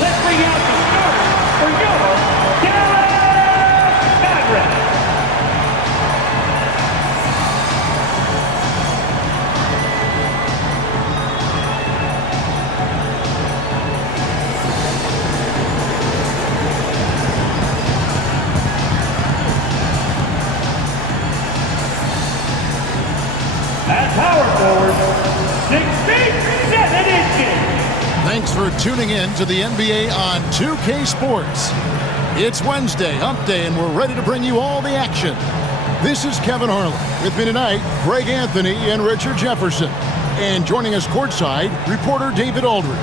let's bring out the starters for your Dallas Mavericks. At power forward, 6 feet, 7 inches. Thanks for tuning in to the NBA on 2K Sports. It's Wednesday, Hump Day, and we're ready to bring you all the action. This is Kevin Harlan. With me tonight, Greg Anthony and Richard Jefferson. And joining us courtside, reporter David Aldridge.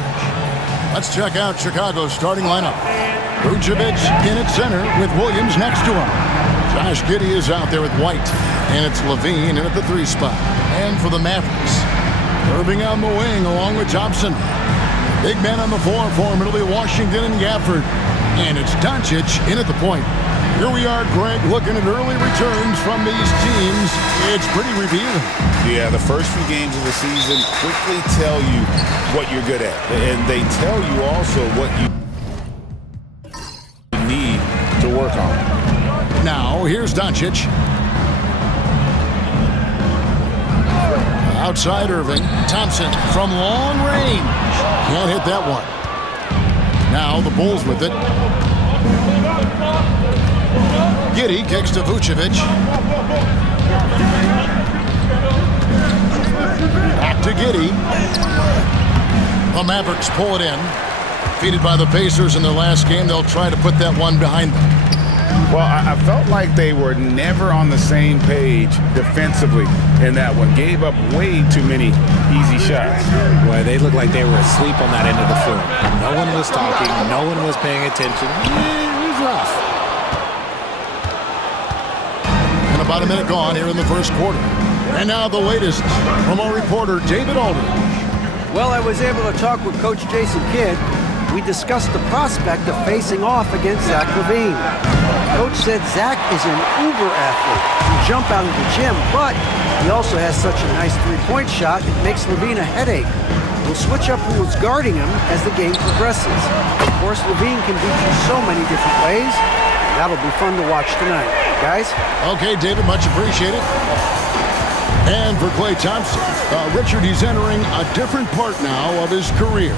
Let's check out Chicago's starting lineup. Vucevic in at center with Williams next to him. Josh Giddey is out there with White. And it's Levine in at the 3 spot. And for the Mavericks, Irving on the wing along with Thompson. Big men on the floor for him. It'll be Washington and Gafford. And it's Doncic in at the point. Here we are, Greg, looking at early returns from these teams. It's pretty revealing. Yeah, the first few games of the season quickly tell you what you're good at. And they tell you also what you need to work on. Now, here's Doncic. Outside Irving. Thompson from long range. Can't hit that one. Now the Bulls with it. Giddey kicks to Vucevic. Back to Giddey. The Mavericks pull it in. Defeated by the Pacers in their last game, they'll try to put that one behind them. Well, I felt like they were never on the same page defensively in that one. Gave up way too many easy shots. Well, they looked like they were asleep on that end of the floor. No one was talking. No one was paying attention. It was rough. And about a minute gone here in the first quarter. And now the latest from our reporter, David Aldridge. Well, I was able to talk with Coach Jason Kidd. We discussed the prospect of facing off against Zach LaVine. Coach said Zach is an uber athlete. He can jump out of the gym, but he also has such a nice three-point shot, it makes LaVine a headache. We'll switch up who's guarding him as the game progresses. Of course, LaVine can beat you so many different ways. That'll be fun to watch tonight. Guys? Okay, David, much appreciated. And for Klay Thompson, Richard, he's entering a different part now of his career.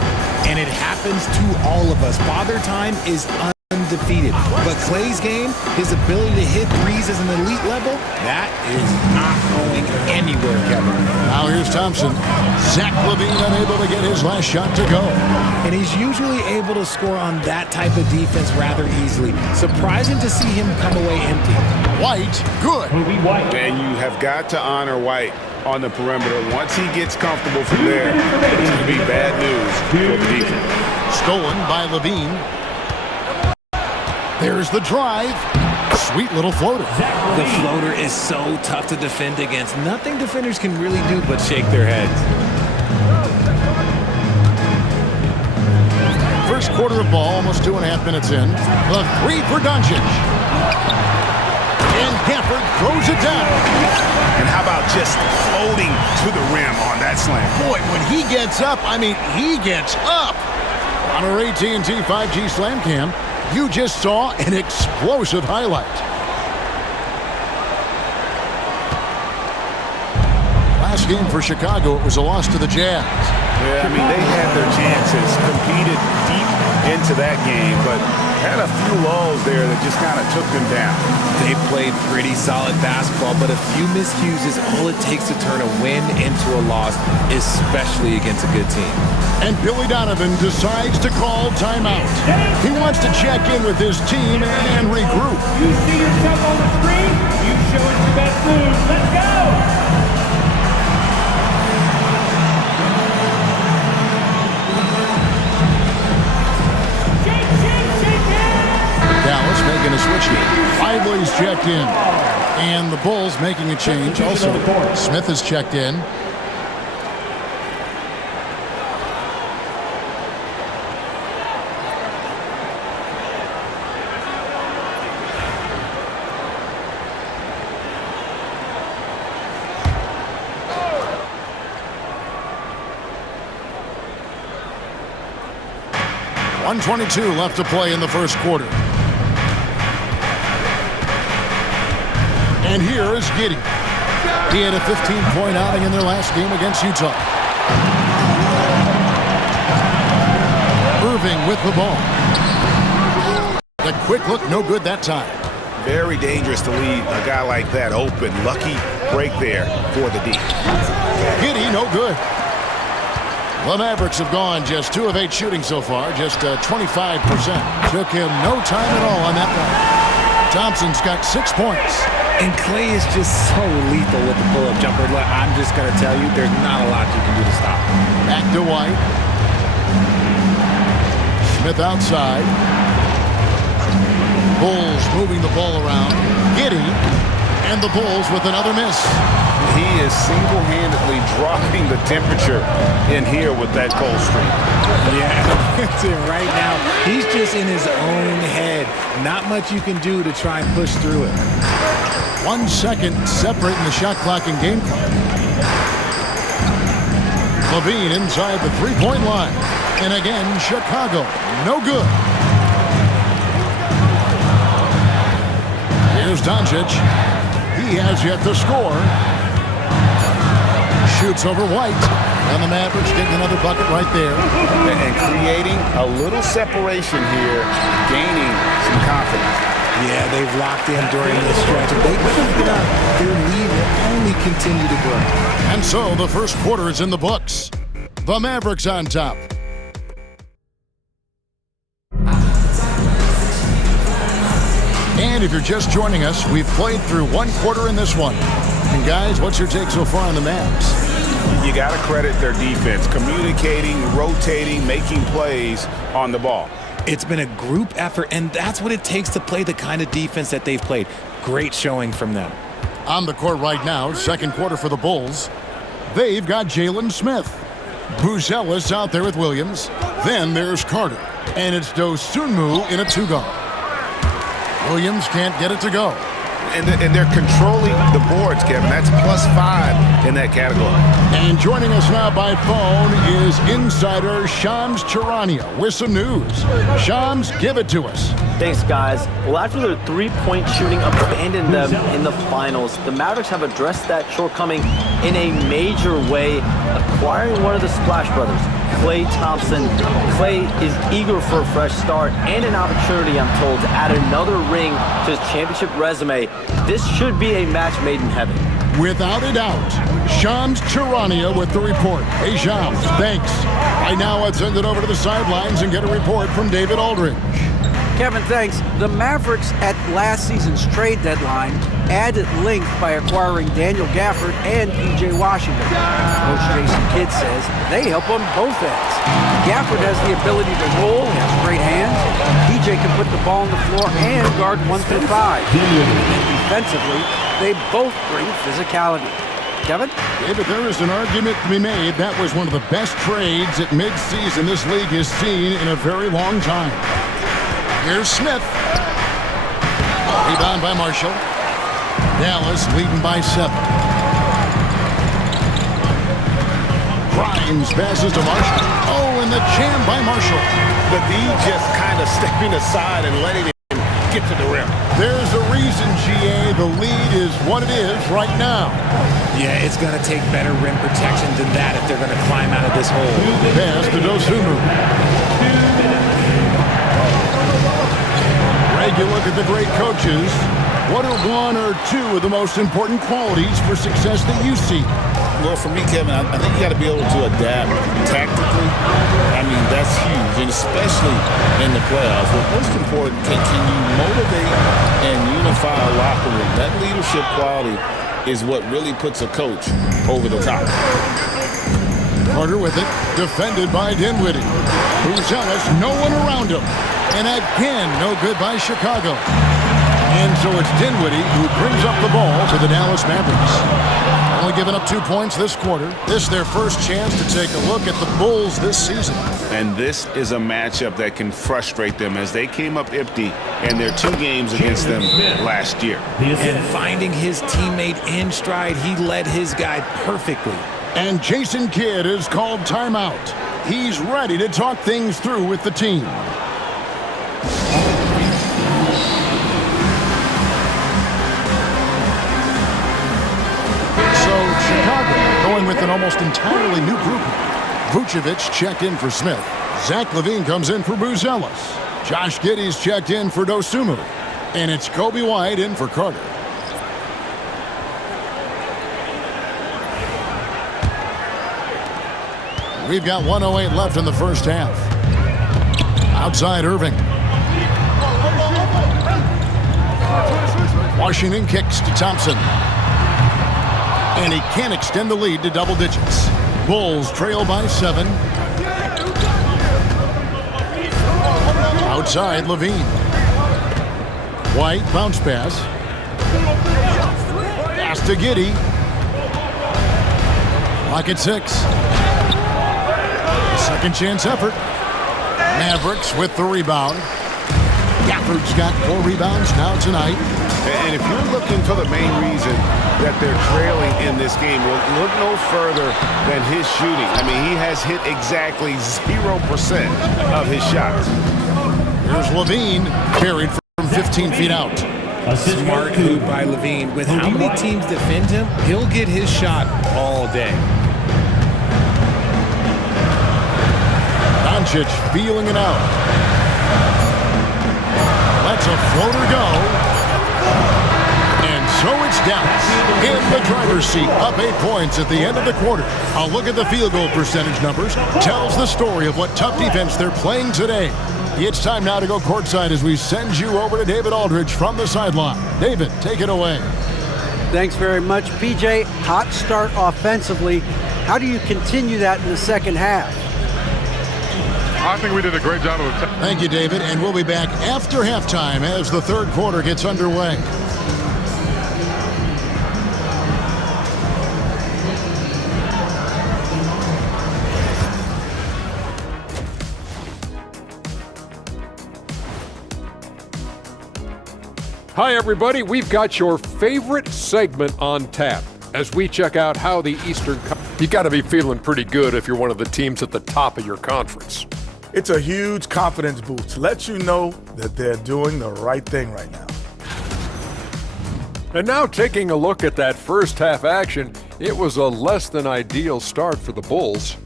And it happens to all of us. Father Time is undefeated. But Klay's game, his ability to hit threes as an elite level, that is not going anywhere, Kevin. Now here's Thompson. Zach LaVine unable to get his last shot to go. And he's usually able to score on that type of defense rather easily. Surprising to see him come away empty. White, good. And you have got to honor White on the perimeter. Once he gets comfortable from there, it's going to be bad news for the defense. Stolen by Levine. There's the drive. Sweet little floater. The floater is so tough to defend against. Nothing defenders can really do but shake their heads. First quarter of ball, almost 2.5 minutes in. The 3 for Doncic. And Gafford throws it down. And how about just floating to the rim on that slam? Boy, when he gets up, I mean, he gets up. On our AT&T 5G Slam Cam, you just saw an explosive highlight. Last game for Chicago, it was a loss to the Jazz. Yeah, I mean, they had their chances, competed deep into that game, but had a few lulls there that just kind of took them down. They played pretty solid basketball, but a few miscues is all it takes to turn a win into a loss, especially against a good team. And Billy Donovan decides to call timeout. He wants to check in with his team and regroup. You see yourself on the screen, you show us your best moves. Let's go! Dallas making a switch here. Lively's checked in. And the Bulls making a change also. Smith has checked in. 1:22 left to play in the first quarter. And here is Giddey. He had a 15-point outing in their last game against Utah. Irving with the ball. The quick look, no good that time. Very dangerous to leave a guy like that open. Lucky break there for the D. Giddey, no good. The Mavericks have gone just 2 of 8 shooting so far, just 25%. Took him no time at all on that one. Thompson's got 6 points. And Clay is just so lethal with the pull-up jumper. Look, I'm just going to tell you, there's not a lot you can do to stop him. Back to White. Smith outside. Bulls moving the ball around. Giddey. And the Bulls with another miss. He is single-handedly dropping the temperature in here with that cold streak. Yeah, that's it right now. He's just in his own head. Not much you can do to try and push through it. 1 second separating the shot clock and game clock. Levine inside the three-point line. And again, Chicago, no good. Here's Doncic. He has yet to score. Shoots over White. And the Mavericks getting another bucket right there. And creating a little separation here, gaining some confidence. Yeah, they've locked in during this stretch. If they keep it up, their lead will only continue to grow. And so the first quarter is in the books. The Mavericks on top. And if you're just joining us, we've played through 1 quarter in this one. And guys, what's your take so far on the Mavs? You got to credit their defense, communicating, rotating, making plays on the ball. It's been a group effort, and that's what it takes to play the kind of defense that they've played. Great showing from them. On the court right now, second quarter for the Bulls. They've got Jalen Smith. Buzelis out there with Williams. Then there's Carter. And it's Dosunmu in a 2-guard. Williams can't get it to go. And they're controlling the boards, Kevin. That's +5 in that category. And joining us now by phone is insider Shams Charania with some news. Shams, give it to us. Thanks, guys. Well, after their three-point shooting abandoned them in the finals, the Mavericks have addressed that shortcoming in a major way, acquiring one of the Splash Brothers, Klay Thompson. Klay is eager for a fresh start and an opportunity, I'm told, to add another ring to his championship resume. This should be a match made in heaven. Without a doubt. Shams Charania with the report. Hey, Shams, thanks. Right now, let's send it over to the sidelines and get a report from David Aldridge. Kevin, thanks. The Mavericks at last season's trade deadline added length by acquiring Daniel Gafford and P.J. Washington. Coach Jason Kidd says they help on both ends. Gafford has the ability to roll, has great hands. P.J. can put the ball on the floor and guard 1 through 5. And defensively, they both bring physicality. Kevin? David, there is an argument to be made. That was one of the best trades at midseason this league has seen in a very long time. Here's Smith. Rebound by Marshall. Dallas leading by 7. Grimes passes to Marshall. Oh, and the jam by Marshall. The D just kind of stepping aside and letting him get to the rim. There's a reason, GA, the lead is what it is right now. Yeah, it's going to take better rim protection than that if they're going to climb out of this hole. Pass to Dosunmu. Greg, you look at the great coaches. What are 1 or 2 of the most important qualities for success that you see? Well, for me, Kevin, I think you got to be able to adapt tactically. I mean, that's huge, and especially in the playoffs. But most important, can you motivate and unify a locker room? That leadership quality is what really puts a coach over the top. Carter with it, defended by Dinwiddie. Buzelis, no one around him. And again, no good by Chicago. And so it's Dinwiddie who brings up the ball for the Dallas Mavericks. Only giving up 2 points this quarter. This is their first chance to take a look at the Bulls this season. And this is a matchup that can frustrate them as they came up empty in their 2 games against them last year. And finding his teammate in stride, he led his guy perfectly. And Jason Kidd is called timeout. He's ready to talk things through with the team. dealing with an almost entirely new group. Vucevic checked in for Smith. Zach LaVine comes in for Buzelis. Josh Giddey's checked in for Dosunmu. And it's Kobe White in for Carter. We've got 1:08 left in the first half. Outside Irving. Washington kicks to Thompson. And he can't extend the lead to double digits. Bulls trail by 7. Outside LaVine. White bounce pass. Pass to Giddey. Clock at 6. Second chance effort. Mavericks with the rebound. Gafford's got 4 rebounds now tonight. And if you're looking for the main reason that they're trailing in this game, well, look no further than his shooting. I mean, he has hit exactly 0% of his shots. Here's LaVine, carried from 15 feet out. Smart move by LaVine. With how many teams defend him, he'll get his shot all day. Doncic feeling it out. Lets a floater go. And so it's Dallas in the driver's seat, up 8 points at the end of the quarter. A look at the field goal percentage numbers tells the story of what tough defense they're playing today. It's time now to go courtside as we send you over to David Aldridge from the sideline. David, take it away. Thanks very much, PJ. Hot start offensively. How do you continue that in the second half? I think we did a great job of it. Thank you, David, and we'll be back after halftime as the third quarter gets underway. Hi, everybody. We've got your favorite segment on tap as we check out how the Eastern Conference. You got to be feeling pretty good if you're one of the teams at the top of your conference. It's a huge confidence boost. Lets you know that they're doing the right thing right now. And now taking a look at that first half action, it was a less than ideal start for the Bulls.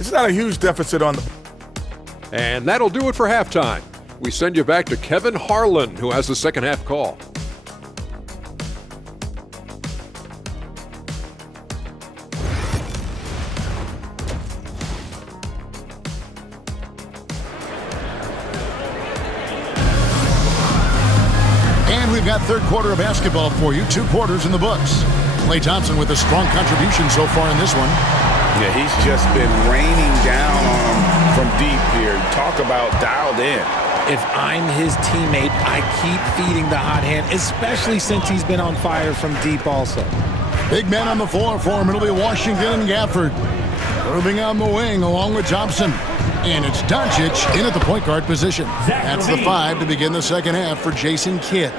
It's not a huge deficit on the... And that'll do it for halftime. We send you back to Kevin Harlan, who has the second half call. And we've got third quarter of basketball for you. 2 quarters in the books. Klay Thompson with a strong contribution so far in this one. Yeah, he's just been raining down on him from deep here. Talk about dialed in. If I'm his teammate, I keep feeding the hot hand, especially since he's been on fire from deep also. Big men on the floor for him. It'll be Washington and Gafford. Irving on the wing along with Thompson. And it's Doncic in at the point guard position. That's the 5 to begin the second half for Jason Kidd.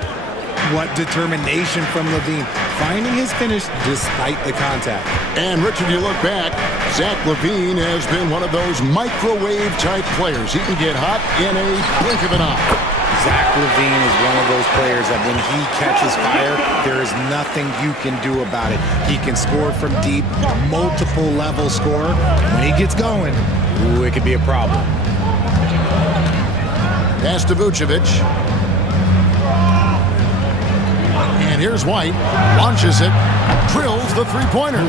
What determination from LaVine, finding his finish despite the contact. And Richard, you look back, Zach LaVine has been one of those microwave-type players. He can get hot in a blink of an eye. Zach LaVine is one of those players that when he catches fire, there is nothing you can do about it. He can score from deep, multiple level scorer. When he gets going, ooh, it could be a problem. Pass to Vucevic. And here's White, launches it, drills the three-pointer.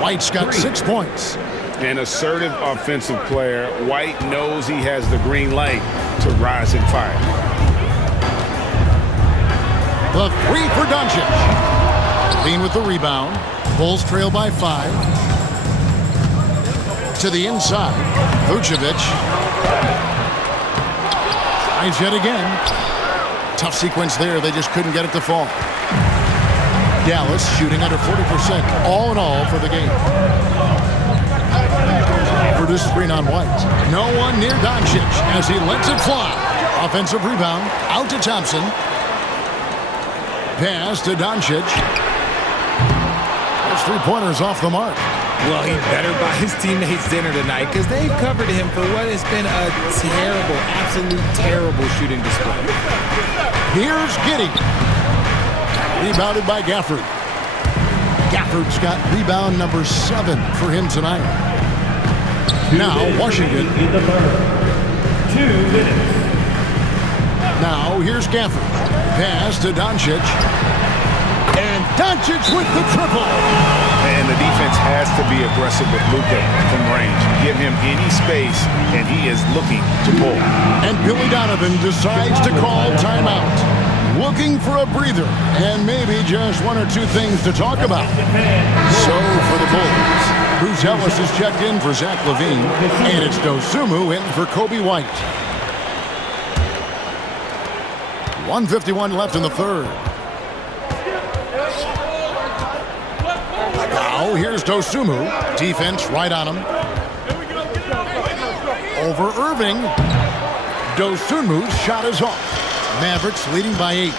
White's got 6 points. An assertive offensive player. White knows he has the green light to rise and fire. The 3 for Doncic. Lean with the rebound. Bulls trail by 5. To the inside. Vucevic. Tries yet again. Tough sequence there. They just couldn't get it to fall. Dallas shooting under 40% all in all for the game. Produces screen on White. No one near Doncic as he lets it fly. Offensive rebound out to Thompson. Pass to Doncic. Those 3-pointers off the mark. Well, he better buy his teammates dinner tonight because they've covered him for what has been a terrible, absolute terrible shooting display. Here's Giddey. Rebounded by Gafford. Gafford's got rebound number 7 for him tonight. Now, Washington. In the third. 2 minutes. Now, here's Gafford. Pass to Doncic. And Doncic with the triple. And the defense has to be aggressive with Luka from range. Give him any space, and he is looking to pull. And Billy Donovan decides to call timeout. Looking for a breather, and maybe just 1 or 2 things to talk about. So for the Bulls, Bruce Ellis is checked in for Zach LaVine, and it's Dosunmu in for Kobe White. 1:51 left in the third. Now here's Dosunmu. Defense right on him. Over Irving. Dosunmu's shot is off. Mavericks leading by 8.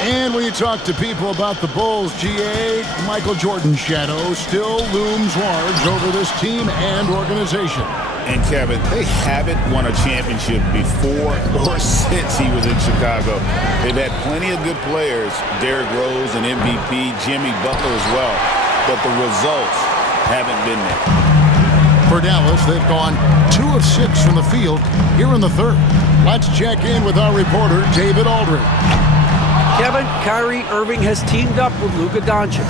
And when you talk to people about the Bulls, GA, Michael Jordan's shadow still looms large over this team and organization. And Kevin, they haven't won a championship before or since he was in Chicago. They've had plenty of good players, Derrick Rose and MVP, Jimmy Butler as well, but the results haven't been there. For Dallas, they've gone 2 of 6 from the field here in the third. Let's check in with our reporter, David Aldridge. Kevin, Kyrie Irving has teamed up with Luka Doncic.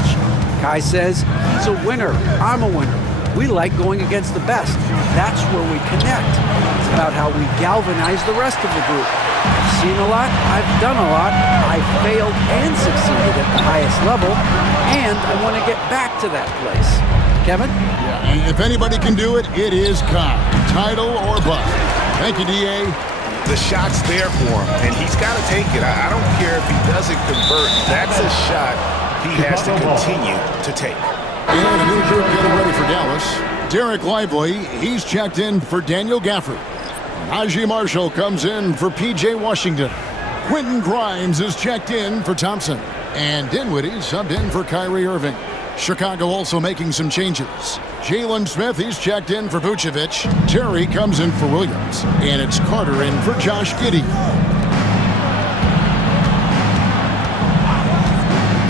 Kai says he's a winner. I'm a winner. We like going against the best. That's where we connect. It's about how we galvanize the rest of the group. I've seen a lot. I've done a lot. I've failed and succeeded at the highest level. And I want to get back to that place. Kevin? Yeah, if anybody can do it, it is Kai. Title or bust. Thank you, D.A. The shot's there for him, and he's got to take it. I don't care if he doesn't convert. That's a shot he has to continue to take. And a new group getting ready for Dallas. Derek Lively, he's checked in for Daniel Gafford. Najee Marshall comes in for P.J. Washington. Quentin Grimes is checked in for Thompson. And Dinwiddie subbed in for Kyrie Irving. Chicago also making some changes. Jalen Smith, he's checked in for Vucevic. Terry comes in for Williams. And it's Carter in for Josh Giddey.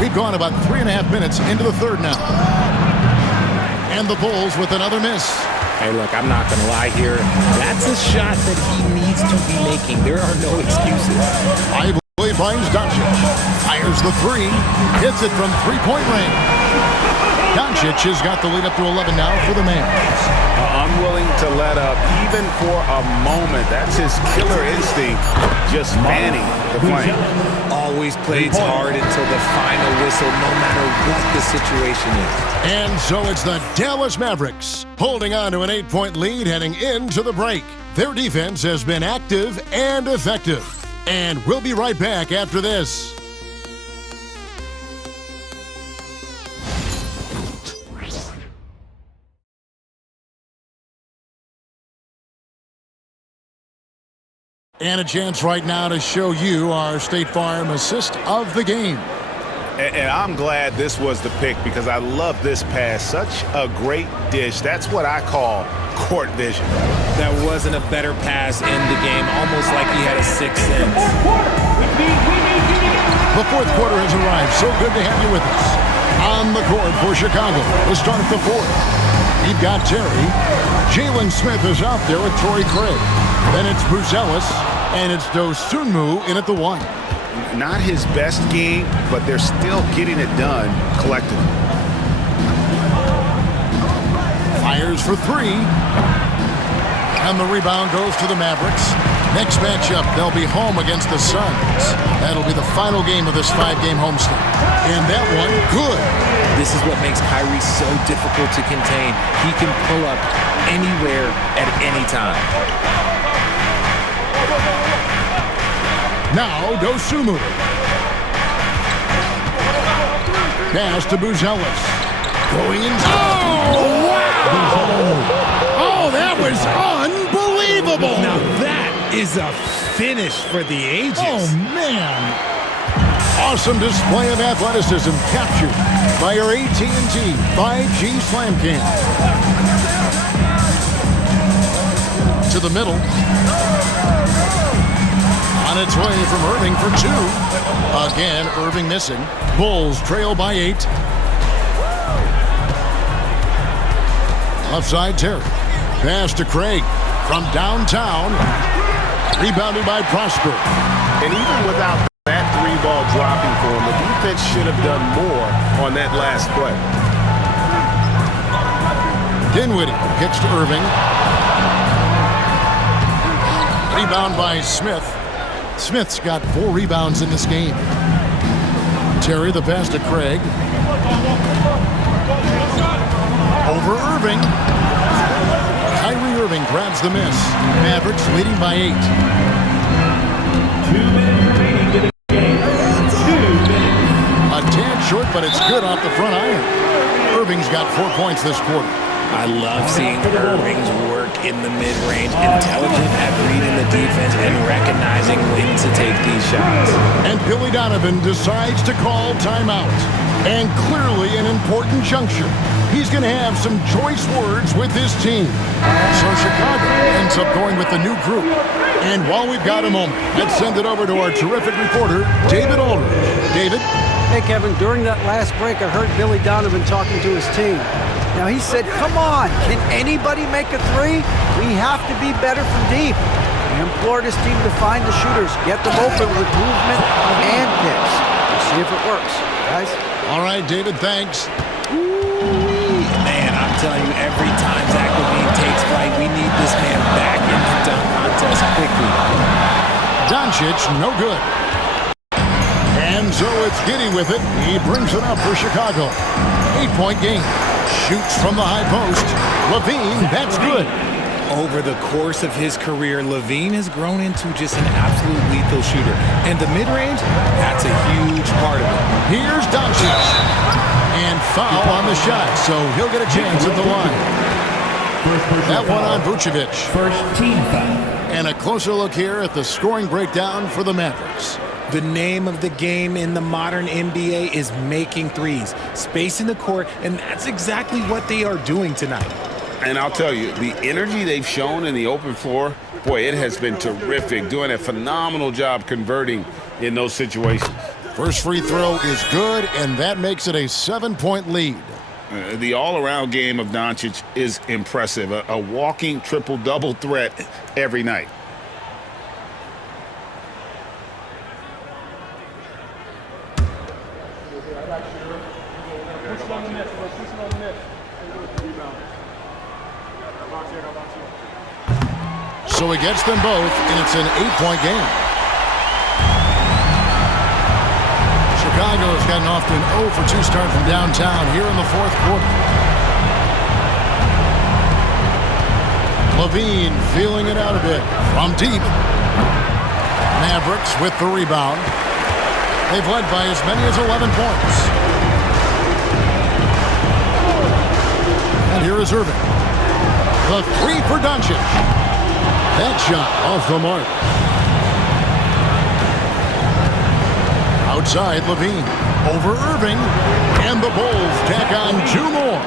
We've gone about 3.5 minutes into the third now. And the Bulls with another miss. Hey, look, I'm not going to lie here. That's a shot that he needs to be making. There are no excuses. Lively finds Doncic. Fires the 3. Hits it from three-point range. Doncic has got the lead up to 11 now for the Mavs. Unwilling to let up even for a moment. That's his killer instinct, just fanning the flame. Always plays hard until the final whistle, no matter what the situation is. And so it's the Dallas Mavericks holding on to an 8-point lead heading into the break. Their defense has been active and effective. And we'll be right back after this. And a chance right now to show you our State Farm assist of the game. And I'm glad this was the pick because I love this pass. Such a great dish. That's what I call court vision. That wasn't a better pass in the game, almost like he had a sixth sense. The fourth quarter has arrived. So good to have you with us. On the court for Chicago to start the fourth. We've got Terry. Jalen Smith is out there with Torrey Craig. Then it's Bruce Ellis, and it's Dosunmu in at the 1. Not his best game, but they're still getting it done collectively. Fires for 3. And the rebound goes to the Mavericks. Next matchup, they'll be home against the Suns. That'll be the final game of this 5-game homestand. And that one, good. This is what makes Kyrie so difficult to contain. He can pull up anywhere at any time. Now, Dosunmu. Pass to Buzelis. Going in. Oh, wow! Oh, that was unbelievable! Now that is a finish for the ages. Oh, man. Awesome display of athleticism captured by our AT&T 5G Slam Cam. To the middle. On its way from Irving for 2. Again, Irving missing. Bulls trail by 8. Left side, Terry. Pass to Craig from downtown. Rebounded by Prosper. And even without that three-ball dropping for him, the defense should have done more on that last play. Dinwiddie kicks to Irving. Rebound by Smith. Smith's got 4 rebounds in this game. Terry, the pass to Craig. Over Irving. Kyrie Irving grabs the miss. Mavericks leading by 8. 2 minutes remaining to the game. 2 minutes. A tad short, but it's good off the front iron. Irving's got 4 points this quarter. I love seeing Irving's work in the mid-range, intelligent at reading the defense and recognizing when to take these shots. And Billy Donovan decides to call timeout. And clearly an important juncture. He's going to have some choice words with his team. So Chicago ends up going with the new group. And while we've got a moment, let's send it over to our terrific reporter, David Aldridge. David? Hey, Kevin, during that last break, I heard Billy Donovan talking to his team. Now, he said, come on, can anybody make a three? We have to be better from deep. He implored his team to find the shooters, get them open with movement and picks. We'll see if it works, guys. All right, David, thanks. Man, I'm telling you, every time Zach LaVine takes flight, we need this man back in the dunk contest quickly. Doncic, no good. And so it's Giddey with it. He brings it up for Chicago. 8-point game. Shoots from the high post. LaVine, that's good. Over the course of his career, LaVine has grown into just an absolute lethal shooter. And the mid-range, that's a huge part of it. Here's Doncic. And foul on the shot, so he'll get a chance at the line. That one on Vucevic. First team foul. And a closer look here at the scoring breakdown for the Mavericks. The name of the game in the modern NBA is making threes, spacing the court, and that's exactly what they are doing tonight. And I'll tell you, the energy they've shown in the open floor, boy, it has been terrific, doing a phenomenal job converting in those situations. First free throw is good, and that makes it a 7-point lead. The all-around game of Doncic is impressive, a walking triple-double threat every night. So he gets them both, and it's an 8-point game. Chicago's gotten off to an 0 for 2 start from downtown here in the fourth quarter. LaVine feeling it out a bit from deep. Mavericks with the rebound. They've led by as many as 11 points. And here is Irving. The 3 for Doncic. That shot off the mark. Outside, LaVine. Over Irving. And the Bulls tack on 2 more.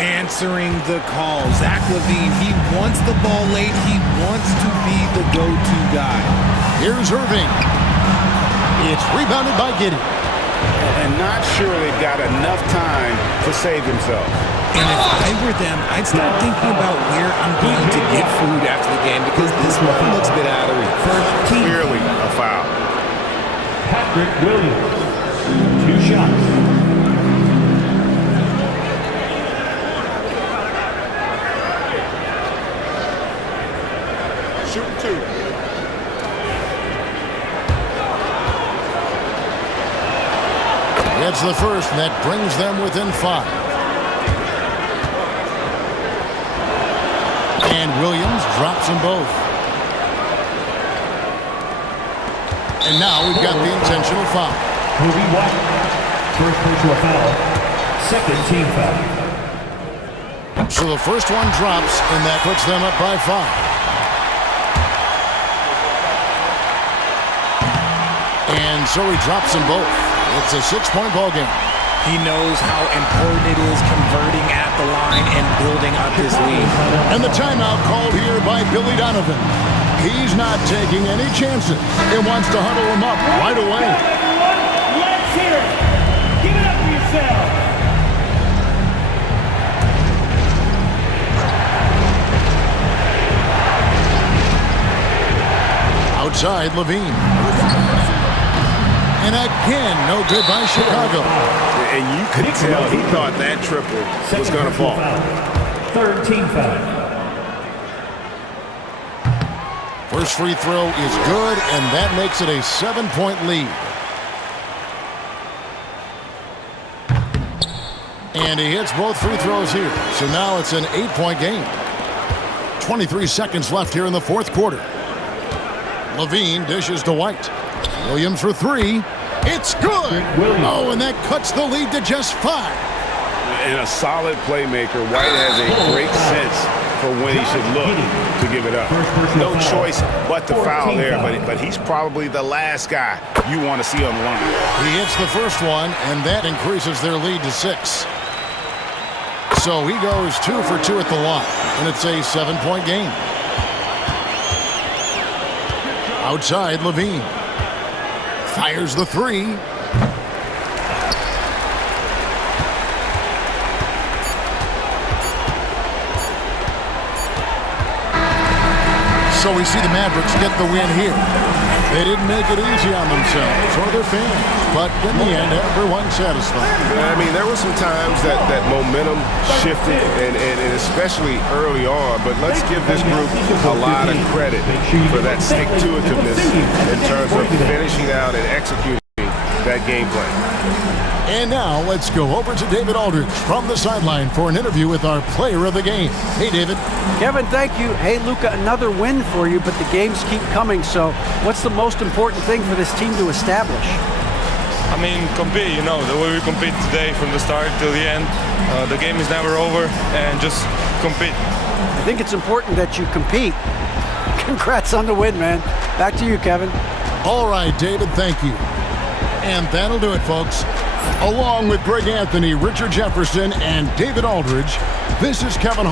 Answering the call. Zach LaVine, he wants the ball late. He wants to be the go-to guy. Here's Irving. It's rebounded by Giddey. And not sure they've got enough time to save themselves. And if I were them, I'd start thinking about where I'm going to get food after the game because this one looks a bit out of reach. First team. Clearly a foul. Patrick Williams. 2 shots. Shooting 2. Gets the first, and that brings them within 5. And Williams drops them both. And now we've got the intentional foul. Kobe White. First personal foul. Second team foul. So the first one drops, and that puts them up by 5. And so he drops them both. It's a 6-point ball game. He knows how important it is converting at the line and building up his lead. And the timeout called here by Billy Donovan. He's not taking any chances. He wants to huddle him up right away. Let's hear it. Give it up for yourself. Outside, Levine. And again, no good by Chicago. And you could tell he thought that triple was going to fall. Third team foul. First free throw is good, and that makes it a 7-point lead. And he hits both free throws here. So now it's an 8-point game. 23 seconds left here in the fourth quarter. Levine dishes to White. Williams for three. It's good. Oh, and that cuts the lead to just 5. And a solid playmaker, White has a great sense for when he should look to give it up. No choice but to foul there, but he's probably the last guy you want to see on the line. He hits the first one, and that increases their lead to 6. So he goes 2 for 2 at the line, and it's a 7-point game. Outside, Levine. Fires the three. So we see the Mavericks get the win here. They didn't make it easy on themselves or their fans, but in the end, everyone's satisfied. I mean, there were some times that momentum shifted, and especially early on, but let's give this group a lot of credit for that stick-to-itiveness in terms of finishing out and executing that game plan. And now let's go over to David Aldridge from the sideline for an interview with our player of the game. Hey, David. Kevin, thank you. Hey, Luka, another win for you, but the games keep coming. So what's the most important thing for this team to establish? I mean, compete, the way we compete today from the start till the end. The game is never over, and just compete. I think it's important that you compete. Congrats on the win, man. Back to you, Kevin. All right, David, thank you. And that'll do it, folks. Along with Greg Anthony, Richard Jefferson, and David Aldridge, this is Kevin